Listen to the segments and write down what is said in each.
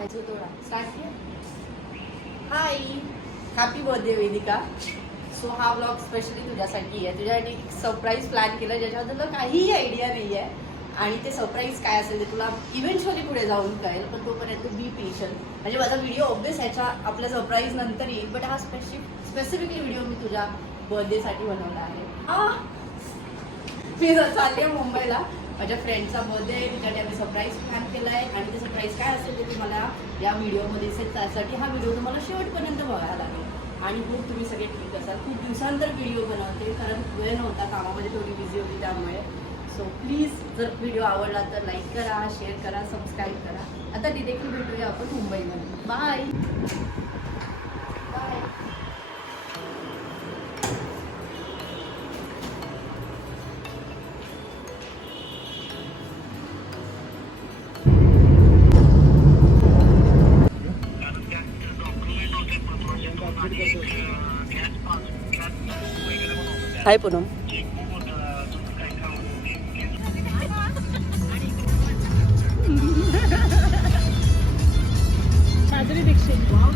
खायचं थोडा स्टार्ट. हाय, happy birthday Vedika. So हा ब्लॉग स्पेशली तुझ्यासाठी आहे. तुझ्यासाठी एक सरप्राईज प्लॅन केलं ज्याच्याबद्दल काहीही आयडिया नाही आहे. आणि ते सरप्राईज काय असेल ते तुला इव्हेंच्युअली पुढे जाऊन कळेल. पण तोपर्यंत बी पेशंट. म्हणजे माझा व्हिडिओ ऑब्वियस ह्याच्या आपल्या सरप्राईज नंतर येईल. बट हा स्पेसिफिकली व्हिडिओ मी तुझ्या बर्थडेसाठी बनवला आहे. मी चालली आहे मुंबईला. माझ्या फ्रेंडचा बर्थडे आहे. तिच्यासाठी आम्ही सरप्राईज प्लॅन केला आहे. आणि ते सरप्राईज काय असेल ते तुम्हाला या व्हिडिओमध्ये दिसेल. त्यासाठी हा व्हिडिओ तुम्हाला शेवटपर्यंत बघायला लागेल. आणि खूप तुम्ही सगळे ठीक असाल. खूप दिवसांतर व्हिडिओ बनवते कारण वेळ नव्हता, कामामध्ये थोडी बिझी होती त्यामुळे. सो प्लीज जर व्हिडिओ आवडला तर लाईक करा, शेअर करा, सबस्क्राईब करा. आता डिरेक्टली भेटूया आपण मुंबईमध्ये. Bye bye. Hi Poonam. Madhuri Dixit. Wow,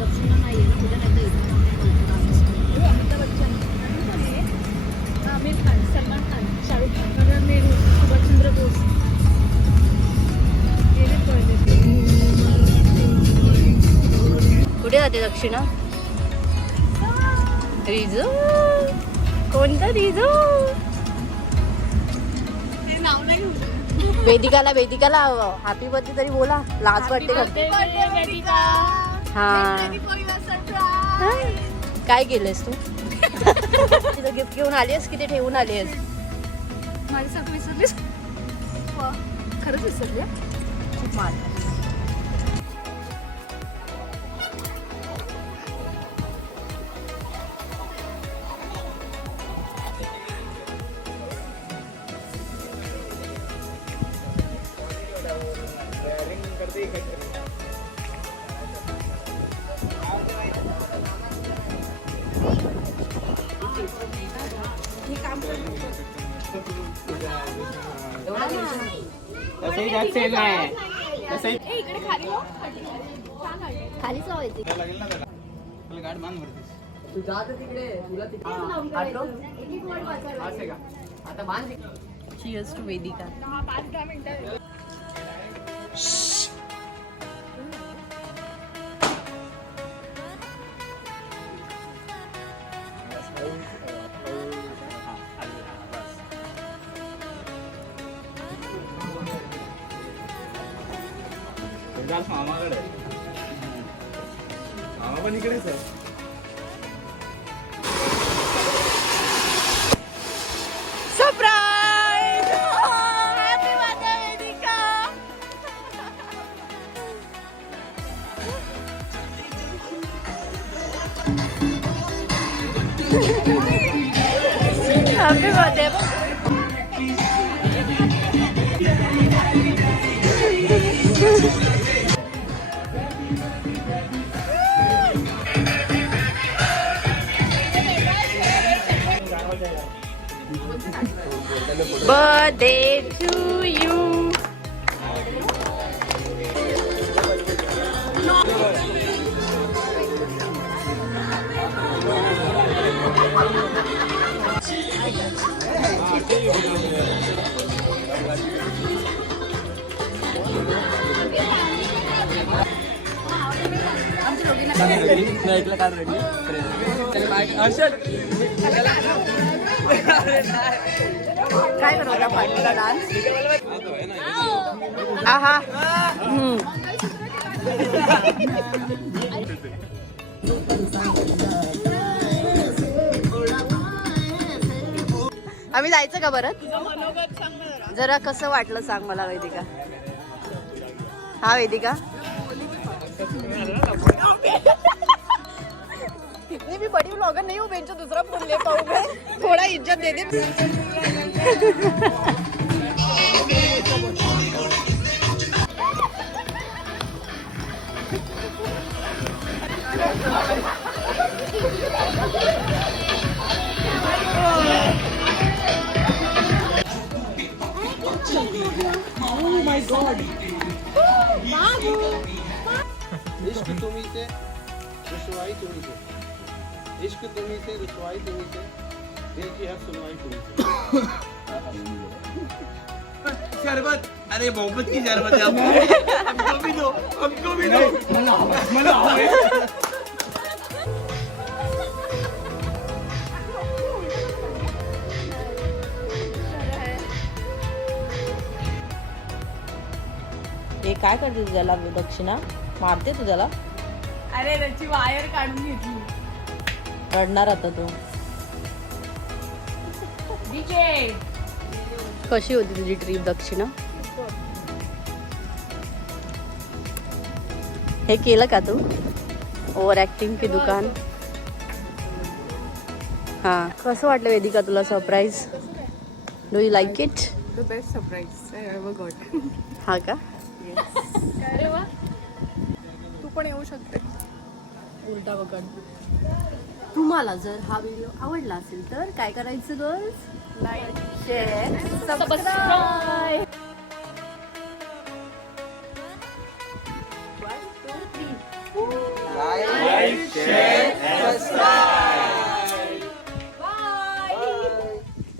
रचना नाही आहे ना उद्या नाही. अमिताभ बच्चन, आमिर खान, सलमान खान, शाहरुख खान, करण नेहरू, सुभाषचंद्र बोस. कुठे जाते दक्षिणा? रिझू. कोणतं रिझू? वेदिकाला हॅपी बर्थडे तरी बोला. Last birthday. हा, काय केलंस तू? तिथं गिफ्ट घेऊन आलीस की ते ठेवून आलीस? माझ्यासारखं विसरलीस? खरंच विसरली. खूप मान. खालीच लावायची. तू जात तिकडे, तुला आता बांध. Cheers to Vedika. 5-10 मिनिटं. मामाकडे मामा पण इकडेच आहे. Surprise. Happy birthday Vedika. Happy birthday. Birthday to you. काय करता पार्टीला डान्स? आहा. आम्ही जायचं का बरं? जरा कसं वाटलं सांग मला वेदिका. हा वेदिका, इतनी भी बड़ी व्लॉगर नहीं हूँ बेंचो, दूसरा फोन ले पाऊंगा. थोड़ा इज्जत दे दे. Oh my God. इश्क तुम्ही से रुसवाई तुम्ही से इश्क तुम्ही से रुसवाई तुम्ही से दिल की हर सुनवाई तुम्ही से शरबत अरे मोहब्बत की शरबत है हमको भी दो हे काय करते तुझ्याला दक्षिणा मारते तुझ्याला अरे त्याची वायर काढून घेतली. रडणार आता तू डीजे कशी होती तुझी ट्रिप दक्षिणा हे केलं का तू ओव्हर ऍक्टिंग की दुकान हा कसं वाटलं वेदिका तुला surprise do you like it the best surprise I ever got. हा का अरे वा तू पण येऊ शकते. उलटा पकड तुम्हाला जर हा व्हिडिओ आवडला असेल तर काय करायचं girls like share subscribe. Like share